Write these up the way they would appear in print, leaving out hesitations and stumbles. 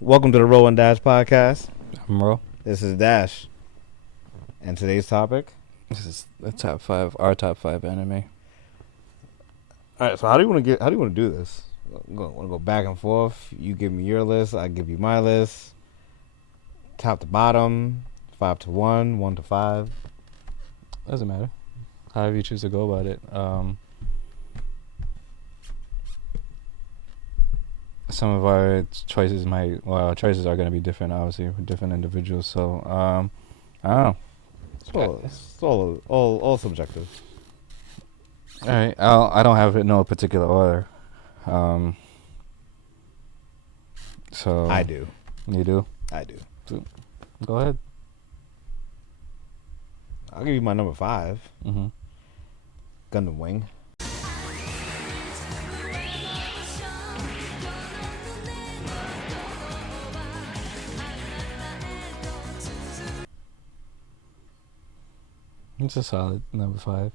Welcome to the Ro&Dash podcast. I'm Ro. This is Dash. And today's topic? This is our top five anime. Alright, so how do you want to do this? Want to go back and forth? You give me your list, I give you my list. Top to bottom, 5 to 1, 1 to 5. Doesn't matter. However you choose to go about it. Some of our choices our choices are going to be different, obviously, for different individuals. So, I don't know. It's all subjective. All right, I don't have it in no particular order. So I do. You do? I do. So, go ahead. I'll give you my number 5. Mm-hmm. Gundam Wing. It's a solid number 5.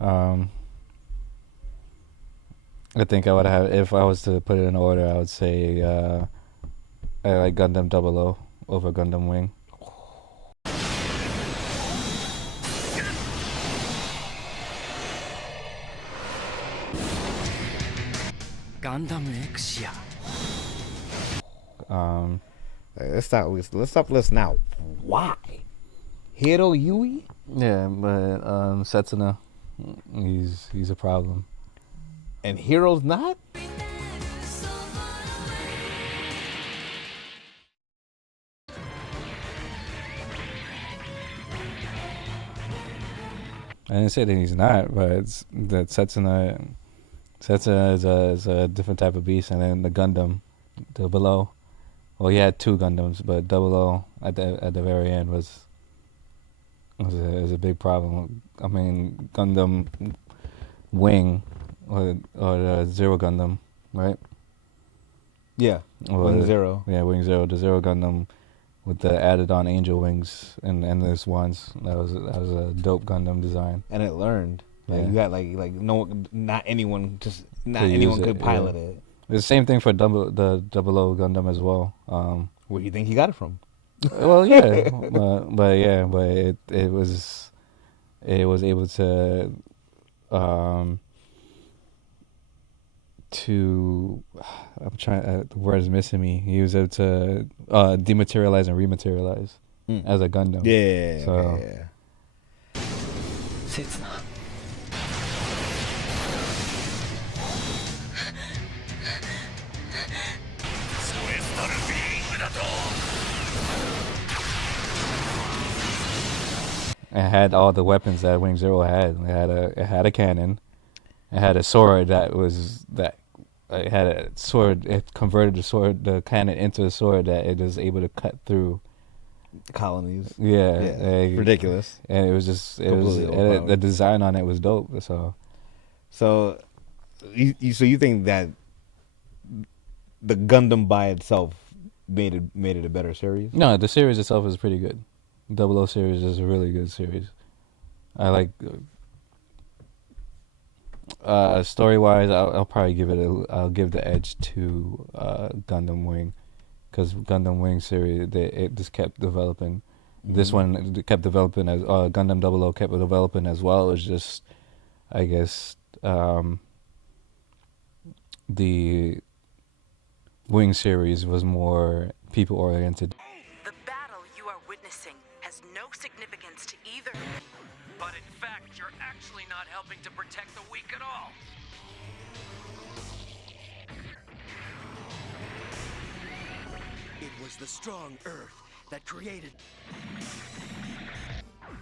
I think I would have, if I was to put it in order, I would say I like Gundam 00 over Gundam Wing. Gundam Exia. Let's stop list now. Why? Hiro Yui? Yeah, but Setsuna, he's a problem. And Hero's not? I didn't say that he's not, but it's that Setsuna is a different type of beast, and then the Gundam, the below. Well, he had 2 Gundams, but 00 at the very end was a big problem. I mean, Gundam Wing or the Zero Gundam, right? Yeah. Wing Zero. Yeah, Wing Zero, the Zero Gundam with the added on angel wings and endless ones. That was a dope Gundam design. And it learned. Like, Yeah. you got not anyone could pilot it. The same thing for the 00 Gundam as well. Where do you think he got it from? Well, yeah, but it was able to I'm trying, the word is missing me. He was able to dematerialize and rematerialize as a Gundam. Yeah. So Yeah. Setsuna. it had all the weapons that Wing Zero had. It had a cannon. It had a sword it had a sword. It converted the cannon into a sword that it was able to cut through Colonies. Yeah, ridiculous. And the design on it was dope. So you think that the Gundam by itself made it a better series? No, the series itself is pretty good. 00 series is a really good series. I like story wise. I'll probably I'll give the edge to Gundam Wing, because Gundam Wing series it just kept developing. This one kept developing as Gundam 00 kept developing as well. It was just, I guess, the Wing series was more people oriented. The battle you are witnessing has no significance to either. But in fact, you're actually not helping to protect the weak at all. It was the strong Earth that created.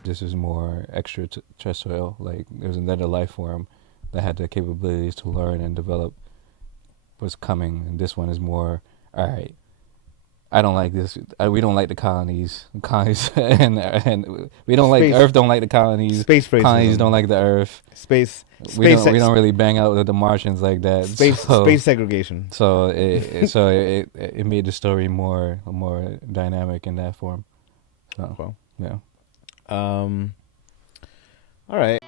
This is more extraterrestrial. Like, there's another life form that had the capabilities to learn and develop what's coming, and this one is more, all right, I don't like this. We don't like the colonies, and we don't like Earth. Don't like the colonies. Space racism. Colonies don't like the Earth. We don't really bang out with the Martians like that. Space segregation. So it made the story more dynamic in that form. So Well, yeah. All right.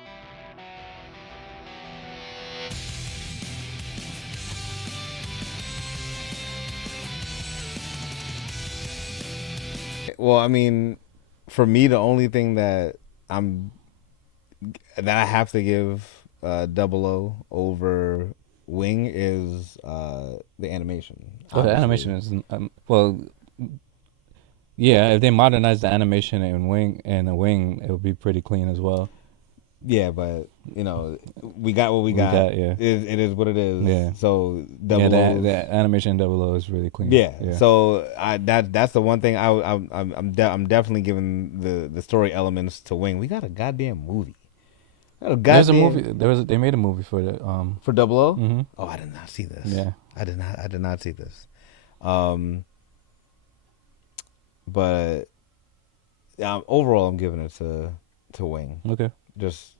Well, I mean, for me, the only thing that I have to give Double O over Wing is the animation. Oh, the animation is well. Yeah, if they modernize the animation in Wing, it would be pretty clean as well. Yeah, but we got what we got. Yeah. It is what it is. Yeah. So Yeah, Double O. the animation in Double O is really clean. Yeah. So that's the one thing I'm definitely giving the story elements to Wing. We got a goddamn movie. There's a movie. They made a movie for the for Double O. Mm-hmm. Oh, I did not see this. Yeah, I did not see this. But overall, I'm giving it to Wing. Okay. Just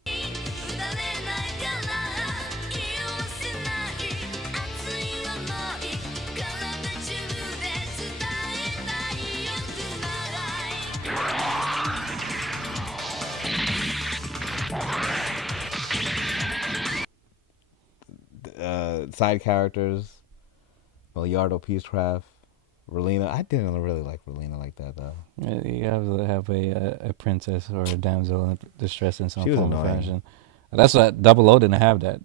side characters, Miliardo Peacecraft, Relina. I didn't really like Relina like that though. Yeah, you have to have a princess or a damsel in distress in some She was form or annoying. fashion. That's what Double O didn't have that.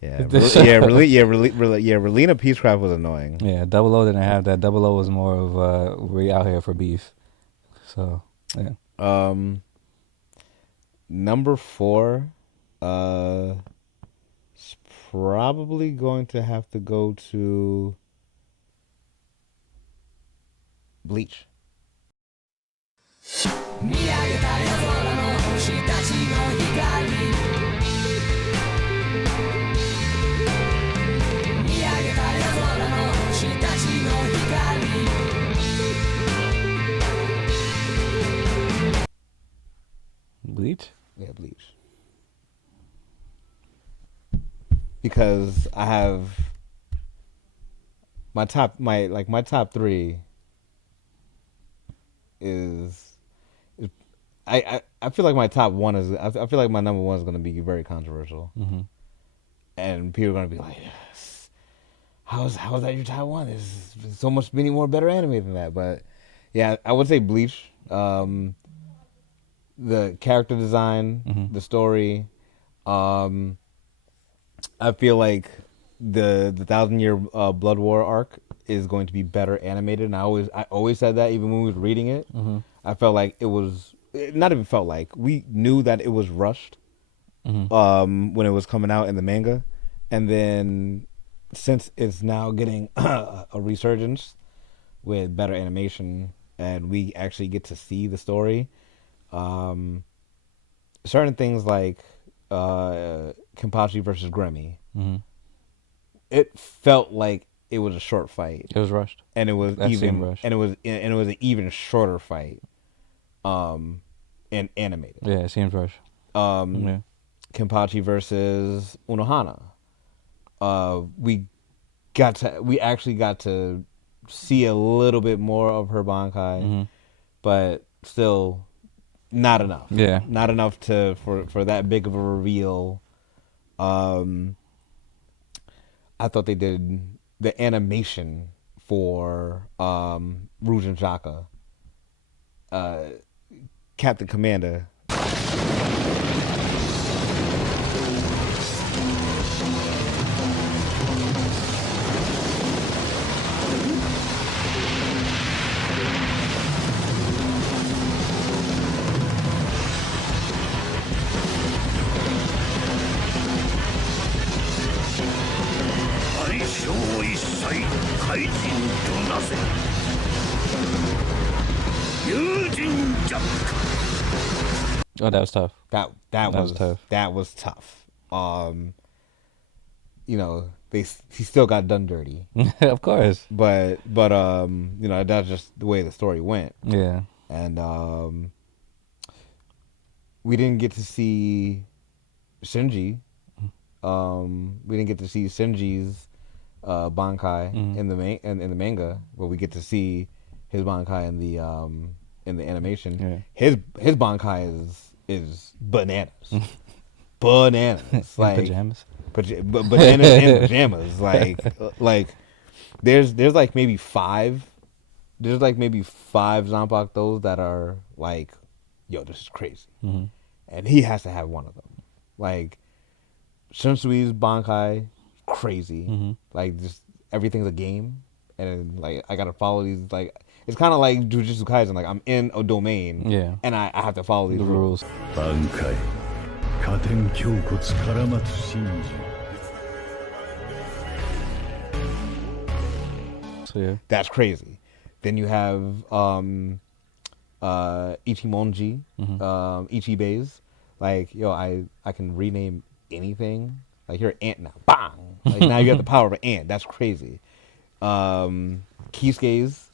Yeah, Relina Peacecraft was annoying. Yeah, Double O didn't have that. Double O was more of we out here for beef. So yeah. Number 4, is probably going to have to go to Bleach. Bleach? Yeah, Bleach. Because I have my top 3 is I feel like my top 1 is I feel like my number 1 is going to be very controversial. Mm-hmm. And people are going to be like, yes, how is that your top 1? There's so much many more better anime than that. But yeah, I would say Bleach. The character design, Mm-hmm. the story. I feel like the 1,000-Year Blood War arc is going to be better animated, and I always said that even when we were reading it. Mm-hmm. I felt like it was not even felt like we knew that it was rushed. Mm-hmm. When it was coming out in the manga, and then since it's now getting a resurgence with better animation and we actually get to see the story, certain things like Kenpachi versus Grammy, Mm-hmm. it felt like it was a short fight, It was rushed. and it was That even seemed rushed. and it was an even shorter fight, and animated. Yeah, it seems rushed. Yeah. Kenpachi versus Unohana. We actually got to see a little bit more of her Bankai, Mm-hmm. but still not enough. Yeah. Not enough for that big of a reveal. I thought they did the animation for Rouge and Shaka. Captain Commander. Oh, that was tough. That was tough. That was tough. He still got done dirty, Of course. but that's just the way the story went. Yeah. And we didn't get to see Shinji. We didn't get to see Shinji's Bankai in the manga, but we get to see his Bankai in the animation. Yeah. His Bankai is bananas. Bananas. In Like pajamas. bananas in pajamas. Like there's like maybe 5 there's like maybe 5 Zanpakutos that are like, yo, this is crazy, and he has to have one of them. Like Shunsui's Bankai, crazy. Like just everything's a game, and like I gotta follow these. Like it's kind of like Jujutsu Kaisen. Like I'm in a domain, and I have to follow these rules. 挽回加点胸骨絡まつ真珠 So yeah. That's crazy. Then you have Ichimonji, Ichibes. Like, yo, I can rename anything. Like, you're an ant now. Bang! Like, now you have the power of an ant. That's crazy. Kisuke's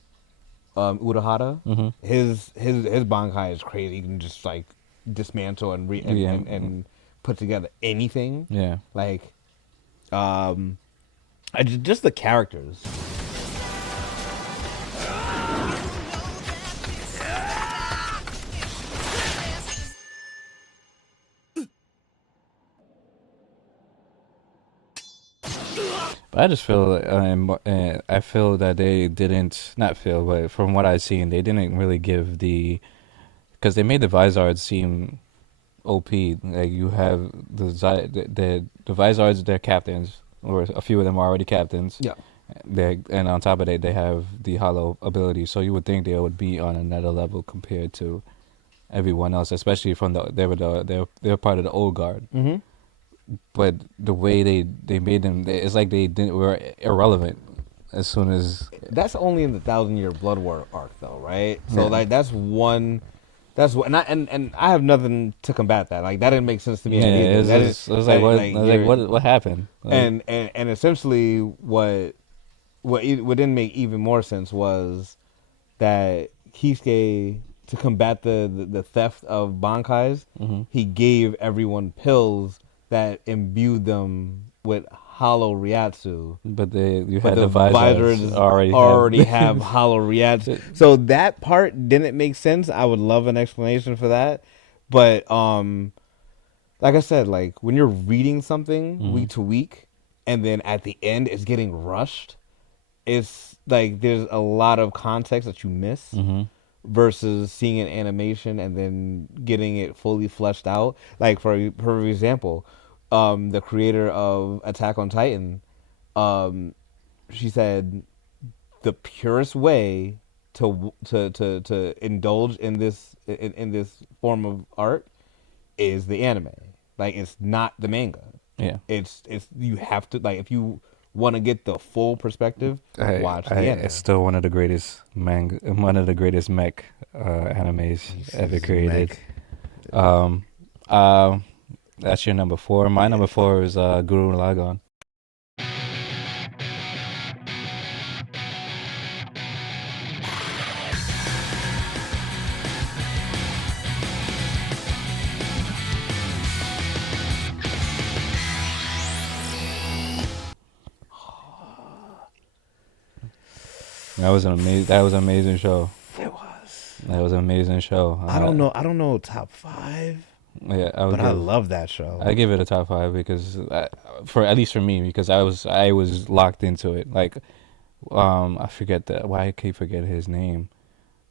Urahara. His Bankai is crazy. He can just, like, dismantle and put together anything. Yeah. Like, just the characters. But I just feel, I feel that they didn't, not feel, but from what I've seen, they didn't really give because they made the Vizards seem OP. Like you have the Vizards, they're captains, or a few of them are already captains. Yeah. And on top of that, they have the hollow ability. So you would think they would be on another level compared to everyone else, especially from they're part of the old guard. But the way they made them, it's like they were irrelevant as soon as. That's only in the 1,000-Year Blood War arc, though, right? So like that's one. That's what, and I have nothing to combat that. Like that didn't make sense to me. Yeah, it was like what happened? Like, and essentially what didn't make even more sense was that Kisuke, to combat the theft of Bankais, he gave everyone pills that imbued them with hollow Ryatsu. But the Vizards already have hollow Ryatsu. So that part didn't make sense. I would love an explanation for that. But like I said, like when you're reading something week to week and then at the end it's getting rushed, it's like there's a lot of context that you miss. Versus seeing an animation and then getting it fully fleshed out. Like for example, the creator of Attack on Titan, she said the purest way to indulge in this form of art is the anime. Like it's not the manga. Yeah. It's you have to, like, if you want to get the full perspective, watch the anime. It's still one of the greatest mech animes ever created. That's your number 4. My number 4 is Gurren Lagann. That was an amazing show. It was. That was an amazing show. I don't know top 5. Yeah, I love that show. I give it a top 5 because, at least for me, because I was locked into it. Like, I forget why I keep forgetting his name.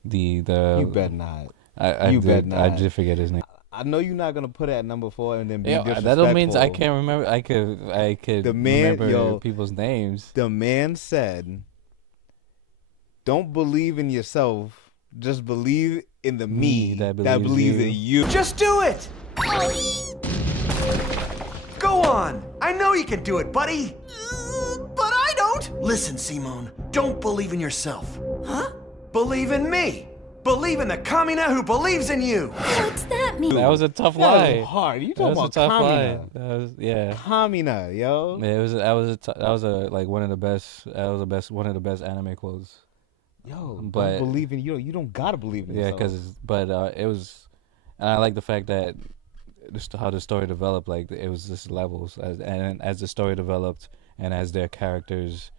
You bet not. I did forget his name. I know you're not gonna put it at number 4 and then be disrespectful. That don't mean I can't remember. I could remember people's names. The man said, "Don't believe in yourself. Just believe in the me that believes in you." Just do it! Go on! I know you can do it, buddy! But I don't! Listen, Simone, don't believe in yourself. Huh? Believe in me! Believe in the Kamina who believes in you! What's that mean? That was a tough That lie. was hard. You That talking was a about tough lie. Kamina? That was, yeah. Kamina, yo. Yeah, that was one of the best. That was one of the best anime quotes. Yo, But- don't believe in you. You don't gotta believe in Yeah, yourself. it was, and I like the fact that how the story developed. Like it was just levels, as the story developed, and as their characters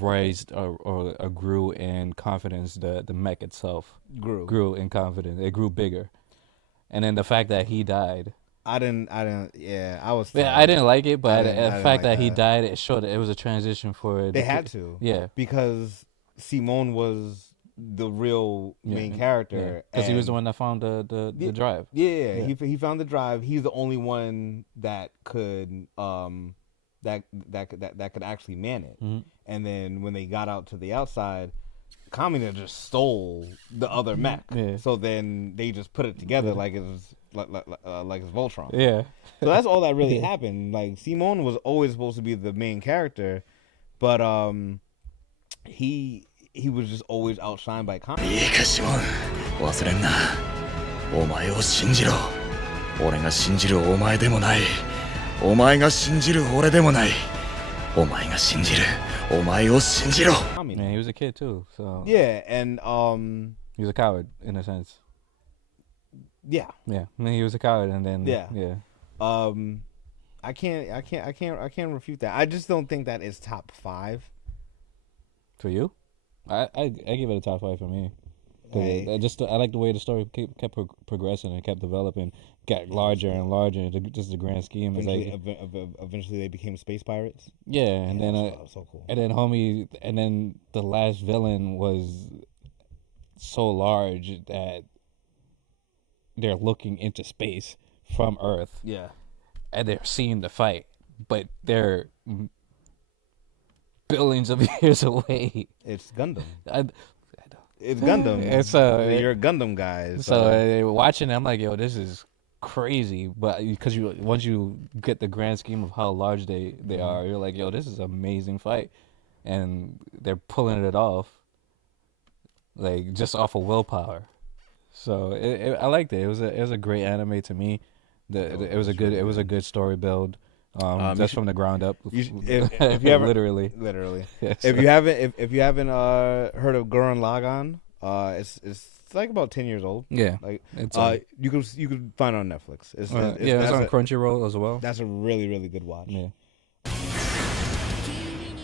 raised or grew in confidence, the mech itself grew in confidence. It grew bigger, and then the fact that he died. I didn't. Yeah, I was. Yeah, I didn't like it, but I the didn't fact like that he that. died, it showed it was a transition for. They had to. Yeah. Because Simone was the real main character because he was the one that found the drive. Yeah, he found the drive. He's the only one that could that could actually man it. Mm-hmm. And then when they got out to the outside, Kamina just stole the other mech. Yeah. So then they just put it together like it's Voltron. Yeah. So that's all that really happened. Like Simone was always supposed to be the main character, but he was just always outshined by Kamina. いいかシモン忘れんなお前を信じろ俺が信じるお前でもないお前が信じる俺でもないお前が信じるお前を信じろ Man, he was a kid too, so Yeah, and he was a coward in a sense. yeah. Yeah, I mean, he was a coward, and then Yeah. I can't refute that. I just don't think that is top 5. For you, I give it a top 5 for me. Hey. I like the way the story kept progressing and kept developing, got larger and larger. Just the grand scheme is like Eventually they became space pirates. yeah, and then that was so cool. and then the last villain was so large that they're looking into space from Earth. Yeah. And they're seeing the fight, but they're billions of years away. It's Gundam. I don't. It's Gundam. You're a Gundam guy. So watching it, I'm like, yo, this is crazy. But because once you get the grand scheme of how large they are, you're like, yo, this is an amazing fight, and they're pulling it off, like just off of willpower. So I liked it. It was a great anime to me. It was a good story build. Just from the ground up. If you ever, literally. Yeah, so. If you haven't heard of Gurren Lagann, it's like about 10 years old. Yeah, like it's you could find it on Netflix. It's on Crunchyroll as well. That's a really, really good watch. Yeah.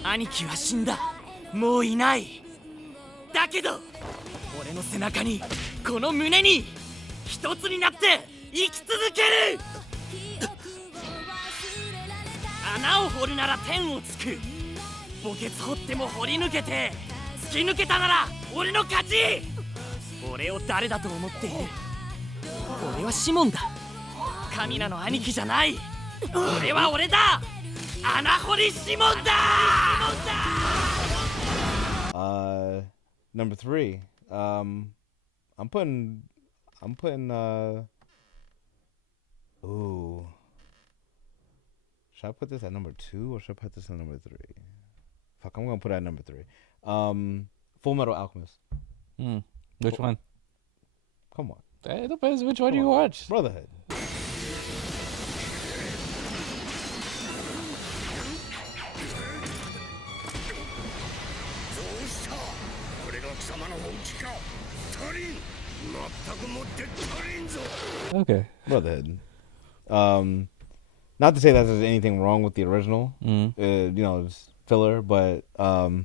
兄貴は死んだもういないだけど俺の背中にこの胸に一つになって生き続ける穴を掘るなら天をつく墓穴掘っても掘り抜けて突き抜けたなら俺の勝ち俺を誰だと思っている俺はシモンだカミナの兄貴じゃない俺は俺だ穴掘りシモンだNumber 3. I'm putting ooh. Should I put this at number 2 or should I put this at number 3? Fuck, I'm gonna put it at number 3. Full Metal Alchemist. Which one? Come on. It depends which one you watch. Brotherhood. Okay. Brotherhood. Not to say that there's anything wrong with the original. It's filler, but I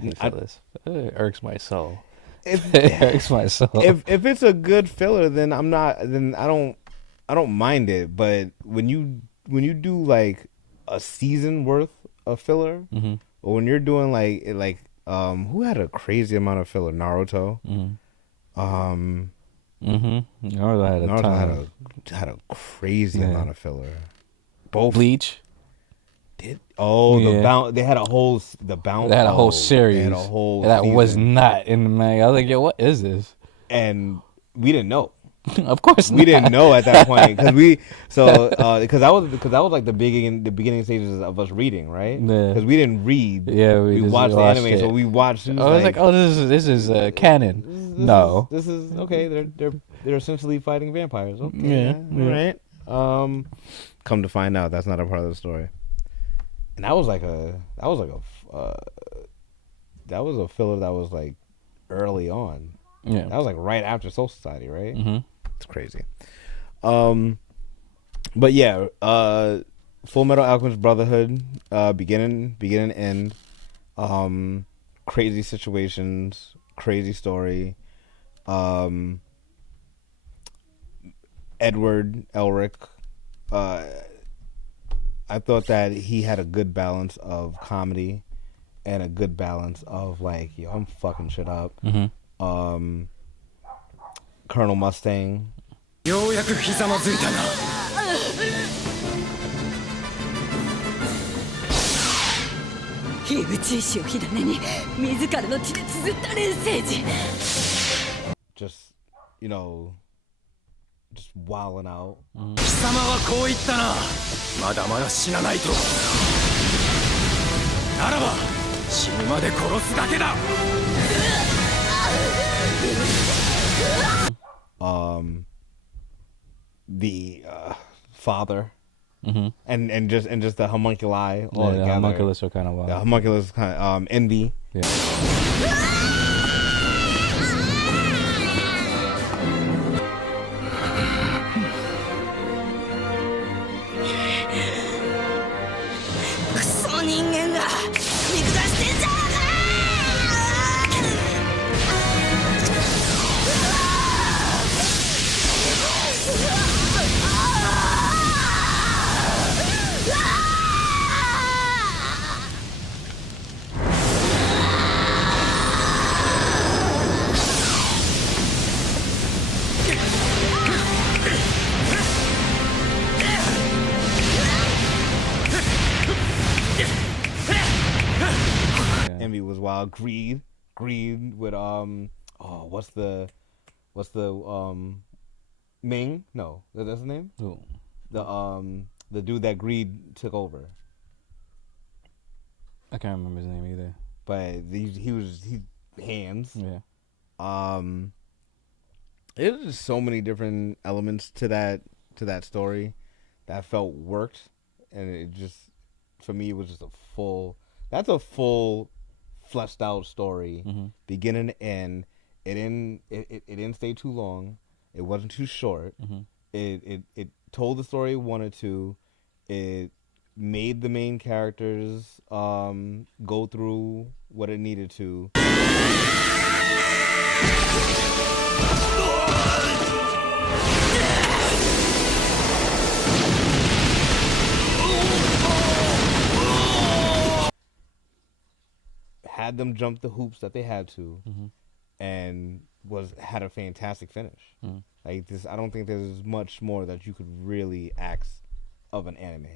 hate fillers. It irks my soul. It irks my soul. If it's a good filler, then I don't mind it. But when you do like a season worth of filler, or when you're doing like who had a crazy amount of filler? Naruto. Naruto had a crazy amount of filler. Both Bleach. They had a whole series. They had a whole that season. Was not in the manga. I was like, yo, what is this? And we didn't know. Of course, we didn't know at that point because that was like the beginning stages of us reading, right? Because we didn't read. Yeah, we watched the anime, so we watched. I was like, oh, this is canon. This is okay. They're essentially fighting vampires. Okay, yeah. All right. Come to find out, that's not a part of the story. And that was a filler that was like early on. Yeah, that was like right after Soul Society, right? Mm-hmm. It's crazy. But yeah, Full Metal Alchemist Brotherhood, beginning and end, crazy situations, crazy story. Edward Elric, I thought that he had a good balance of comedy and a good balance of like, yo, I'm fucking shit up. Colonel Mustang. ようやくひざまずいたな。火打ち石を火種に自らの血で綴った錬成時。 Just, you know, just wilding out. 貴様はこう言ったな。まだまだ死なないと。ならば死ぬまで殺すだけだ。The father, and just the homunculi all Yeah, together. the homunculus are kind of wild. The homunculus kind of envy. Yeah. クソ人間が見下してんじゃねEnvy was wild. Greed with what's the Ming? No, that's his name. Ooh. The dude that Greed took over. I can't remember his name either. But he hands. Yeah. There's just so many different elements to that story that I felt worked, and it just, for me, it was just a full fleshed out story, beginning to end. It didn't stay too long. It wasn't too short. It told the story it wanted to. It made the main characters go through what it needed to. Had them jump the hoops that they had to, and had a fantastic finish. Like this, I don't think there's much more that you could really ask of an anime.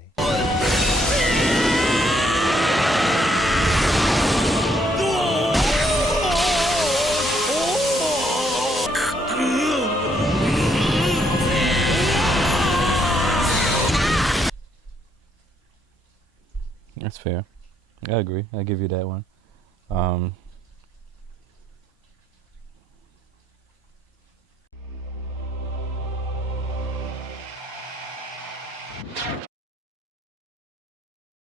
That's fair. I agree. I give you that one.